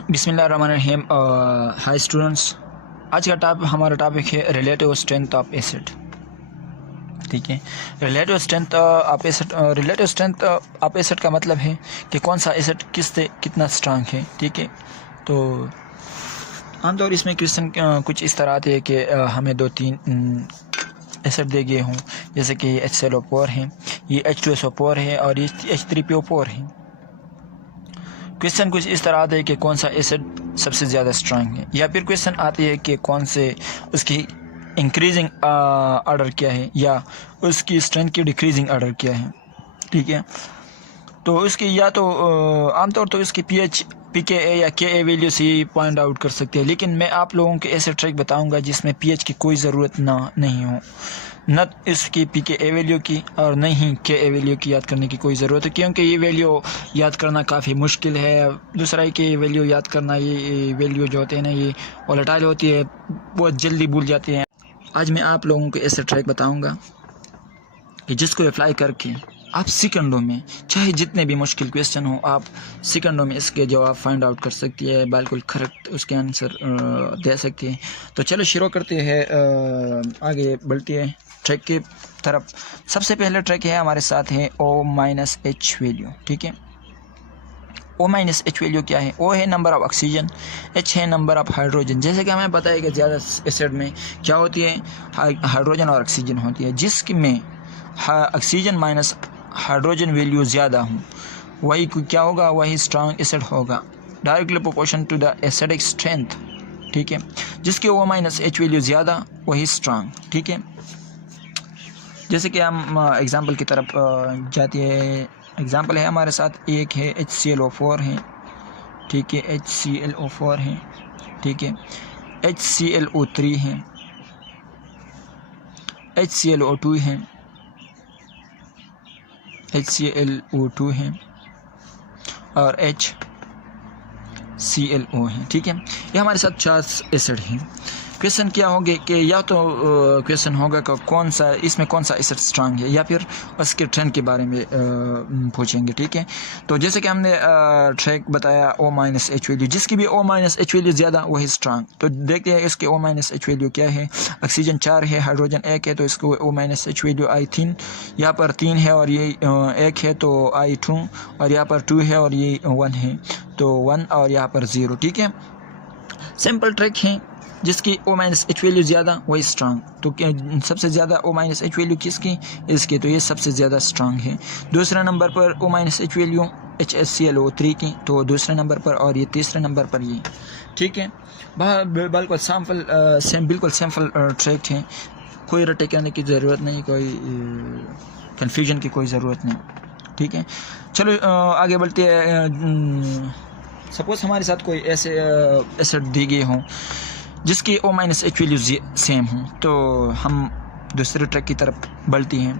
बिस्मिल्लाहिर्रहमानिर्रहीम। Hi students, आज का हमारा टॉपिक है रिलेटिव स्ट्रेंथ ऑफ एसिड। ठीक है, रिलेटिव स्ट्रेंथ ऑफ एसिड का मतलब है कि कौन सा एसिड किससे कितना स्ट्रांग है। ठीक है, तो आमतौर इसमें क्वेश्चन कुछ इस तरह आते हैं कि हमें 2-3 एसिड दे गए हों, जैसे कि HClO4 है, ये H2SO4 है और ये H3PO4 है। क्वेश्चन कुछ इस तरह आते हैं कि कौन सा एसिड सबसे ज़्यादा स्ट्रांग है, या फिर क्वेश्चन आते हैं कि कौन से उसकी इंक्रीजिंग ऑर्डर क्या है या उसकी स्ट्रेंथ की डिक्रीजिंग ऑर्डर क्या है। ठीक है, तो उसकी या तो आमतौर तो इसकी pH, pKa या Ka वैल्यू से पॉइंट आउट कर सकते हैं, लेकिन मैं आप लोगों के ऐसे ट्रिक बताऊंगा जिसमें pH की कोई ज़रूरत नहीं हो, न इसकी pKa वैल्यू की और न ही Ka वैल्यू की याद करने की कोई ज़रूरत है, क्योंकि ये वैल्यू याद करना काफ़ी मुश्किल है। दूसरा है कि वैल्यू याद करना, ये वैल्यू जो होते हैं ना, ये वोलेटाइल होती है, बहुत जल्दी भूल जाते हैं। आज मैं आप लोगों को ऐसे ट्रिक बताऊँगा कि जिसको अप्लाई करके आप सेकंडों में, चाहे जितने भी मुश्किल क्वेश्चन हो, आप सेकंडों में इसके जवाब फाइंड आउट कर सकती है, बिल्कुल करेक्ट उसके आंसर दे सकती है। तो चलो शुरू करते हैं, आगे बढ़ते हैं ट्रैक की तरफ। सबसे पहले ट्रैक है हमारे साथ है O-H वैल्यू। ठीक है, O-H वैल्यू क्या है? O है नंबर ऑफ ऑक्सीजन, H है नंबर ऑफ हाइड्रोजन। जैसे कि हमें पता है कि ज़्यादा एसिड में क्या होती है, हाइड्रोजन और ऑक्सीजन होती है। जिसमें ऑक्सीजन माइनस हाइड्रोजन वैल्यू ज़्यादा हो, वही क्या होगा, वही स्ट्रांग एसिड होगा, directly proportion to the acidic strength. ठीक है, जिसके O-H वैल्यू ज़्यादा वही स्ट्रांग। ठीक है, जैसे कि हम एग्जांपल की तरफ जाती है। एग्जांपल है हमारे साथ, एक है HClO4 है। ठीक है, HClO4 है। ठीक है, HClO3 है, HClO2 है, HClO2 है और HClO है। ठीक है, ये हमारे साथ 4 एसिड हैं। क्वेश्चन क्या होंगे कि या तो क्वेश्चन होगा कि कौन सा इसमें कौन सा एसिड स्ट्रांग है, या फिर उसके ट्रेंड के बारे में पूछेंगे। ठीक है, तो जैसे कि हमने ट्रैक बताया O-H वैल्यू, जिसकी भी O-H वैल्यू ज़्यादा वही स्ट्रांग। तो देखते हैं इसके O-H वैल्यू क्या है। ऑक्सीजन 4 है, हाइड्रोजन 1 है, तो इसको O-H वैल्यू I3, यहाँ पर 3 है और ये 1 है तो I2, और यहाँ पर 2 है और ये 1 है तो 1, और यहाँ पर 0। ठीक है, सिंपल ट्रिक है, जिसकी O-H वैल्यू ज़्यादा वही स्ट्रांग। तो सबसे ज़्यादा O-H वैल्यू किसकी, इसकी, तो ये सबसे ज़्यादा स्ट्रांग है। दूसरे नंबर पर O-H वैल्यू HClO3 की, तो दूसरे नंबर पर, और ये तीसरे नंबर पर ये। ठीक है, बिल्कुल बिल्कुल सिंपल ट्रिक है, कोई रटे करने की ज़रूरत नहीं, कोई कन्फ्यूजन की कोई ज़रूरत नहीं। ठीक है, चलो आगे बढ़ते हैं। सपोज़ हमारे साथ कोई ऐसे एसिड दी गए हों जिसकी O-H वैल्यू सेम हो, तो हम दूसरे ट्रैक की तरफ बढ़ती हैं।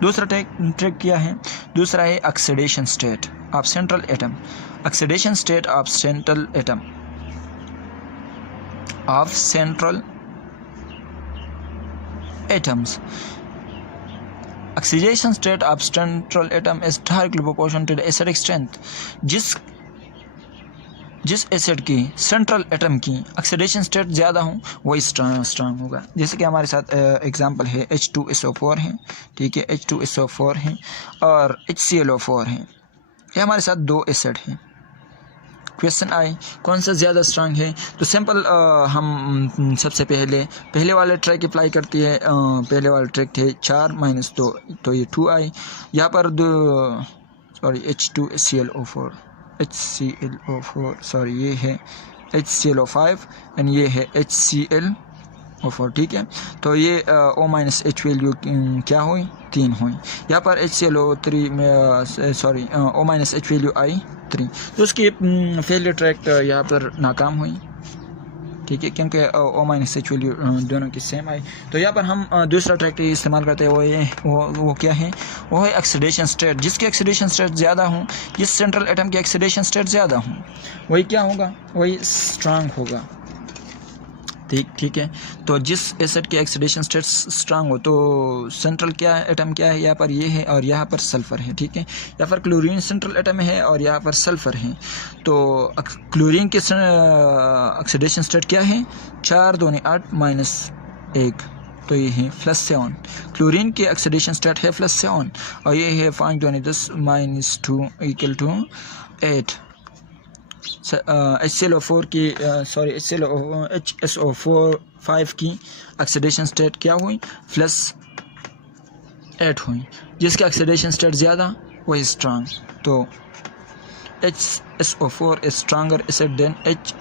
दूसरा ट्रैक क्या है? दूसरा है oxidation state of central atom. Oxidation state of central atom of central atoms. Oxidation state of central atom is directly proportional to the acidic strength. जिस एसिड की सेंट्रल एटम की ऑक्सीडेशन स्टेट ज़्यादा हो वही स्ट्रांग होगा। जैसे कि हमारे साथ एग्जांपल है H2SO4 है। ठीक है, H2SO4 है और HClO4 है। ये हमारे साथ 2 एसिड हैं। क्वेश्चन आए कौन सा ज़्यादा स्ट्रांग है, तो सिंपल हम सबसे पहले वाले ट्रिक अप्लाई करती है। पहले वाला ट्रिक थे 4 - 2, तो ये 2 आई। यहाँ पर HClO4 सॉरी, ये है HClO5 एंड ये है HClO4। ठीक है, तो ये O-H वैल्यू क्या हुई, 3 हुई। यहाँ पर HClO3 में सॉरी O-H वैल्यू I3, तो उसकी फेलियर ट्रैक यहाँ पर नाकाम हुई। ठीक है, क्योंकि O-H वैल्यू दोनों की सेम आई। तो यहाँ पर हम दूसरा ट्रैक इस्तेमाल करते हैं, वो क्या है, वो है ऑक्सीडेशन स्टेट। जिसकी ऑक्सीडेशन स्टेट ज़्यादा हो, जिस सेंट्रल एटम की ऑक्सीडेशन स्टेट ज़्यादा हो, वही क्या होगा, वही स्ट्रांग होगा। ठीक है। तो जिस एसिड के ऑक्सीडेशन स्टेट स्ट्रांग हो, तो सेंट्रल क्या एटम क्या है यहाँ पर, ये है और यहाँ पर सल्फ़र है, ठीक है। यहाँ पर क्लोरीन सेंट्रल एटम है और यहाँ पर सल्फ़र है। तो क्लोरीन के ऑक्सीडेशन स्टेट क्या है, 4 दूनी 8 -1, तो ये है +7। क्लोरीन के ऑक्सीडेशन स्टेट है +7 और ये है 5 दूनी 10 -2 = 8। HClO4 की HSO5 की ऑक्सीडेशन स्टेट क्या हुई, +8 हुई। जिसकी ऑक्सीडेशन स्टेट ज़्यादा वही स्ट्रांग। तो HSO4 is stronger acid then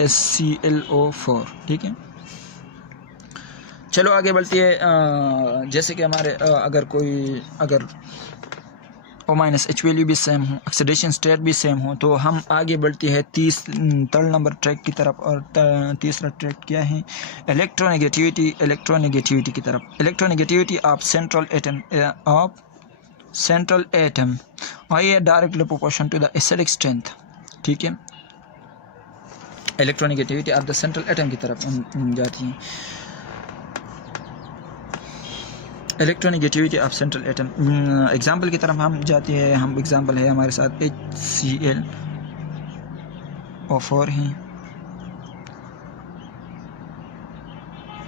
HClO4, ठीक है। चलो आगे बढ़ती है। जैसे कि हमारे अगर O- H वैल्यू भी सेम हो, ऑक्सीडेशन स्टेट भी सेम हो, तो हम आगे बढ़ती है 3rd नंबर ट्रैक की तरफ। और तीसरा ट्रैक क्या है, इलेक्ट्रोनेगेटिविटी की तरफ। इलेक्ट्रोनेगेटिविटी ऑफ सेंट्रल एटम और ये directly proportion to the acidic strength, ठीक है। Electronegativity of the central atom की तरफ जाती है। Electronegativity of central atom example की तरफ हम जाते हैं। हम एग्जाम्पल है हमारे साथ HClO4 है,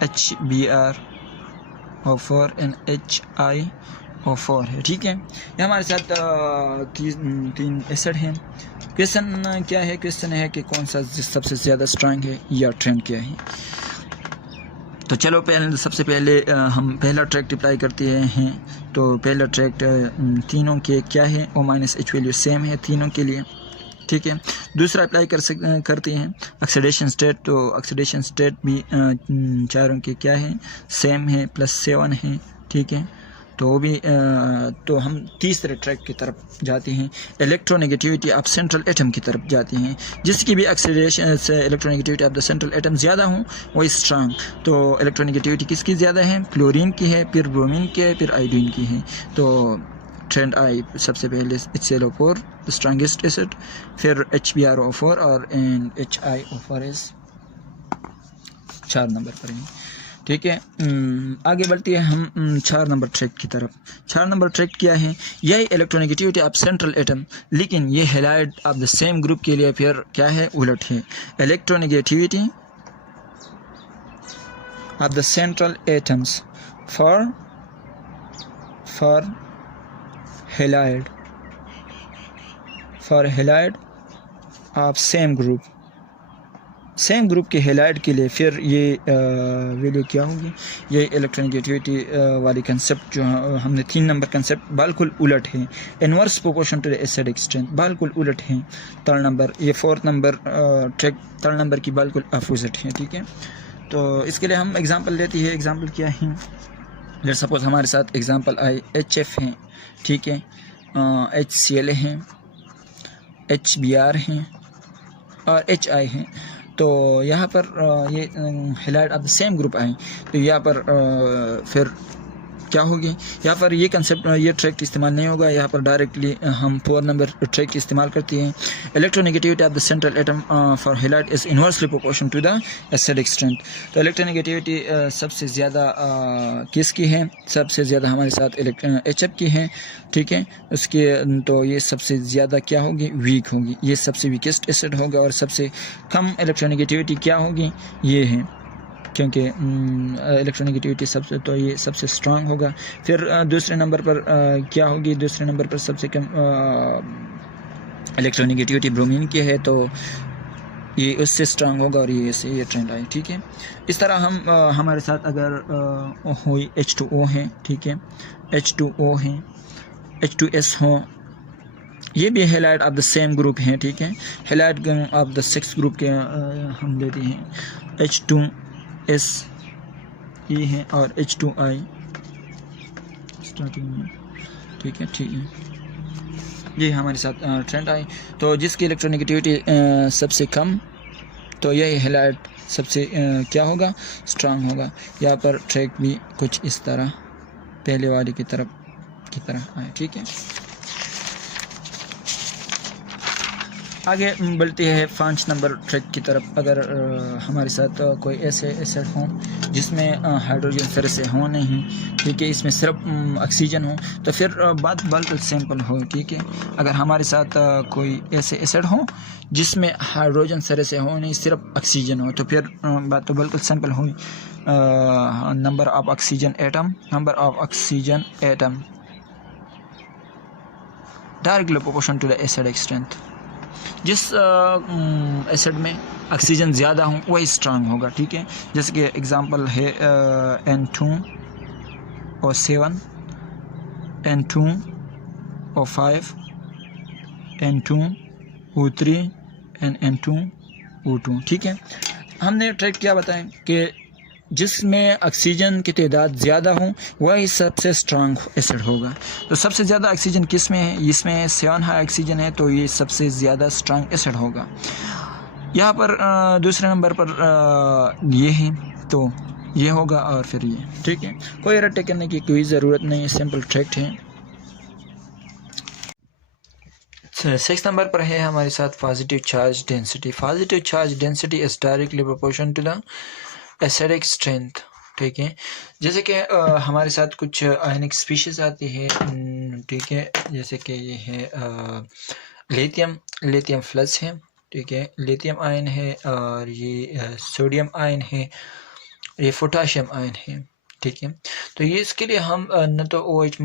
HBrO4 एंड HiO4 है, ठीक है। ये हमारे साथ तीन एसिड हैं। क्वेश्चन क्या है, क्वेश्चन है कि कौन सा सबसे ज़्यादा स्ट्रांग है या ट्रेंड क्या है। तो चलो सबसे पहले हम पहला ट्रैक्ट अप्लाई करते हैं। तो पहला ट्रैक्ट तीनों के क्या है, O- वैल्यू सेम है तीनों के लिए, ठीक है। दूसरा अप्लाई करते हैं ऑक्सीडेशन स्टेट। तो ऑक्सीडेशन स्टेट भी चारों के क्या है, सेम है, +7 है, ठीक है। तो वो भी तो हम तीसरे ट्रैक की तरफ जाते हैं, इलेक्ट्रोनेगेटिविटी ऑफ सेंट्रल एटम की तरफ जाते हैं। जिसकी भी ऑक्सीडेशन से electronegativity of the central atom ज़्यादा हो वो स्ट्रांग। तो इलेक्ट्रोनेगेटिविटी किसकी ज़्यादा है, क्लोरीन की है, फिर ब्रोमीन की है, फिर आयोडीन की है। तो ट्रेंड आई सबसे पहले HClO4 द स्ट्रांगेस्ट एसिड, फिर HBrO4 और HiO4 इज 4 नंबर पर है, ठीक है। आगे बढ़ती है हम 4 नंबर ट्रैक की तरफ। 4 नंबर ट्रैक क्या है, यही इलेक्ट्रोनेगेटिविटी ऑफ सेंट्रल एटम, लेकिन ये halide of the same group के लिए फिर क्या है, उलट है। Electronegativity of the central atoms for halide of same group के हैलाइड के लिए फिर ये वैल्यू क्या होगी, ये इलेक्ट्रोनेगेटिविटी वाली कंसेप्ट जो हमने 3 नंबर कंसेप्ट बिल्कुल उलट है। Inverse proportion to the acidic strength बिल्कुल उलट है। 3rd नंबर, ये 4th number track 3rd number की बिल्कुल अपोजिट है, ठीक है। तो इसके लिए हम एग्जांपल लेते हैं। एग्जांपल क्या है, लेट्स सपोज हमारे साथ एग्जांपल आई HF है, ठीक है, HCl है, HBr है और HI है। तो यहाँ पर ये halide of the same group आए, तो यहाँ पर फिर क्या होगी, यहाँ पर ये कंसेप्ट ये ट्रैक इस्तेमाल नहीं होगा। यहाँ पर डायरेक्टली हम 4 नंबर ट्रैक इस्तेमाल करते हैं। Electronegativity of the central atom for halide is inversely proportion to the acidic strength. तो इलेक्ट्रोनेगेटिविटी सबसे ज़्यादा किसकी है, सबसे ज़्यादा हमारे साथ HF की है, ठीक है। उसके तो ये सबसे ज़्यादा क्या होगी, वीक होगी, ये सबसे वीकेस्ट एसिड होगा। और सबसे कम इलेक्ट्रोनेगेटिविटी क्या होगी, ये है, क्योंकि इलेक्ट्रोनेगेटिविटी सबसे तो ये सबसे स्ट्रांग होगा। फिर दूसरे नंबर पर क्या होगी, दूसरे नंबर पर सबसे कम इलेक्ट्रोनेगेटिविटी ब्रोमीन की है, तो ये उससे स्ट्रांग होगा और ये ट्रेंड आई, ठीक है। इस तरह हम हमारे साथ अगर हुई H2O है, ठीक है, H2O है, H2S हो, ये भी halide of the same group है, ठीक है। हैलाइड ऑफ द 6 ग्रुप के हम लेते हैं H2S ये है और H2I स्टार्टिंग में, ठीक है, ये हमारे साथ ट्रेंड आई। तो जिसकी इलेक्ट्रोनेगेटिविटी सबसे कम, तो यही हैलाइड सबसे क्या होगा, स्ट्रांग होगा। यहाँ पर ट्रैक भी कुछ इस तरह पहले वाले की तरह आए, ठीक है। आगे बढ़ती है 5 नंबर ट्रिक की तरफ। अगर हमारे साथ कोई ऐसे एसिड हों जिसमें हाइड्रोजन फिर से हो नहीं, ठीक है, इसमें सिर्फ ऑक्सीजन हो, तो फिर बात बिल्कुल सिंपल हो, ठीक है। अगर हमारे साथ कोई ऐसे एसिड हो जिसमें हाइड्रोजन सिरे से हो नहीं, सिर्फ ऑक्सीजन हो, तो फिर बात तो बिल्कुल सिंपल हुई। Number of oxygen atom directly proportional to the acidic strength. जिस एसिड में ऑक्सीजन ज़्यादा हो वही स्ट्रांग होगा, ठीक है। जैसे कि एग्जांपल है N2O7, N2O5, N2O3 and N2O2, ठीक है। हमने ट्रिक क्या बताएं कि जिसमें ऑक्सीजन की तादाद ज़्यादा हो वही सबसे स्ट्रांग एसिड होगा। तो सबसे ज़्यादा ऑक्सीजन किस में है? इसमें 7 हाई ऑक्सीजन है, तो ये सबसे ज़्यादा स्ट्रांग एसिड होगा। यहाँ पर दूसरे नंबर पर ये है, तो ये होगा और फिर ये, ठीक है। कोई रट्टे करने की कोई ज़रूरत नहीं है, सिंपल ट्रिक है। 6 नंबर पर है हमारे साथ positive charge density. Positive charge density is directly proportional to the acidic strength, ठीक है। जैसे कि हमारे साथ कुछ आयनिक स्पीशीज़ आती है, ठीक है। जैसे कि ये है लिथियम प्लस है, ठीक है, लिथियम आयन है, और ये सोडियम आयन है, ये पोटाशियम आयन है, ठीक है। तो ये इसके लिए हम न तो O-H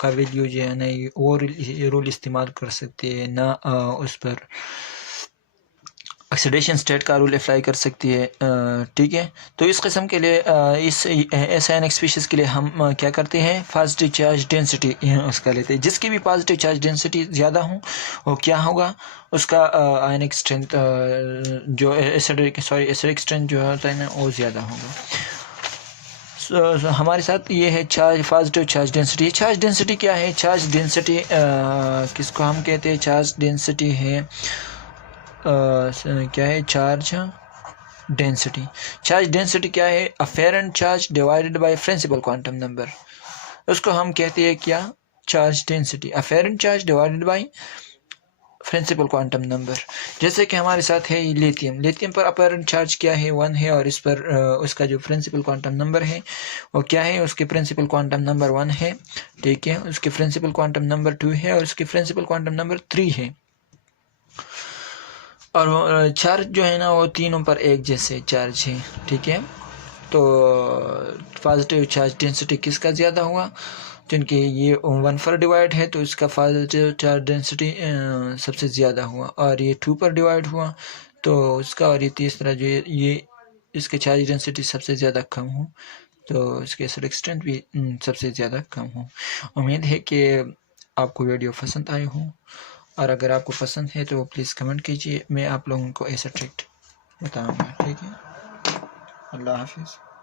का वैल्यू जो है ना ये और रोल इस्तेमाल कर सकते हैं, ना उस पर ऑक्सीडेशन स्टेट का रूल अप्लाई कर सकती है, ठीक है। तो इस किस्म के लिए इस आयनिक स्पीशीज़ के लिए हम क्या करते हैं, पॉजिटिव चार्ज डेंसिटी उसका लेते हैं। जिसकी भी पॉजिटिव चार्ज डेंसिटी ज़्यादा हो वो क्या होगा, उसका आयनिक स्ट्रेंथ जो एसिडिक स्ट्रेंथ जो होता है ना वो ज़्यादा होगा। हमारे साथ ये है charge positive charge density. Charge density क्या है? चार्ज डेंसिटी किसको हम कहते हैं? चार्ज डेंसिटी है क्या है? Charge density. चार्ज डेंसिटी क्या है? Apparent charge divided by principal quantum number. उसको हम कहते हैं क्या? Charge density. Apparent charge divided by principal quantum number. जैसे कि हमारे साथ है लिथियम पर अपेरेंट चार्ज क्या है? 1 है, और इस पर उसका जो प्रिंसिपल क्वांटम नंबर है वो क्या है? उसके प्रिंसिपल क्वांटम नंबर 1 है, ठीक है। उसके प्रिंसिपल क्वांटम नंबर 2 है, और उसके प्रिंसिपल क्वांटम नंबर 3 है। और चार्ज जो है ना वो तीनों पर एक जैसे चार्ज है, ठीक है। तो पॉजिटिव चार्ज डेंसिटी किसका ज़्यादा हुआ? क्योंकि ये 1 पर डिवाइड है तो इसका पॉजिटिव चार्ज डेंसिटी सबसे ज़्यादा हुआ, और ये 2 पर डिवाइड हुआ तो उसका, और ये तीसरा जो ये इसके चार्ज डेंसिटी सबसे ज़्यादा कम हो, तो इसके एसिडिक स्ट्रेंथ भी सबसे ज़्यादा कम हो। उम्मीद है कि आपको वीडियो पसंद आए हो, और अगर आपको पसंद है तो प्लीज़ कमेंट कीजिए, मैं आप लोगों को ऐसा ट्रिक बताऊंगा, ठीक है। अल्लाह हाफिज़।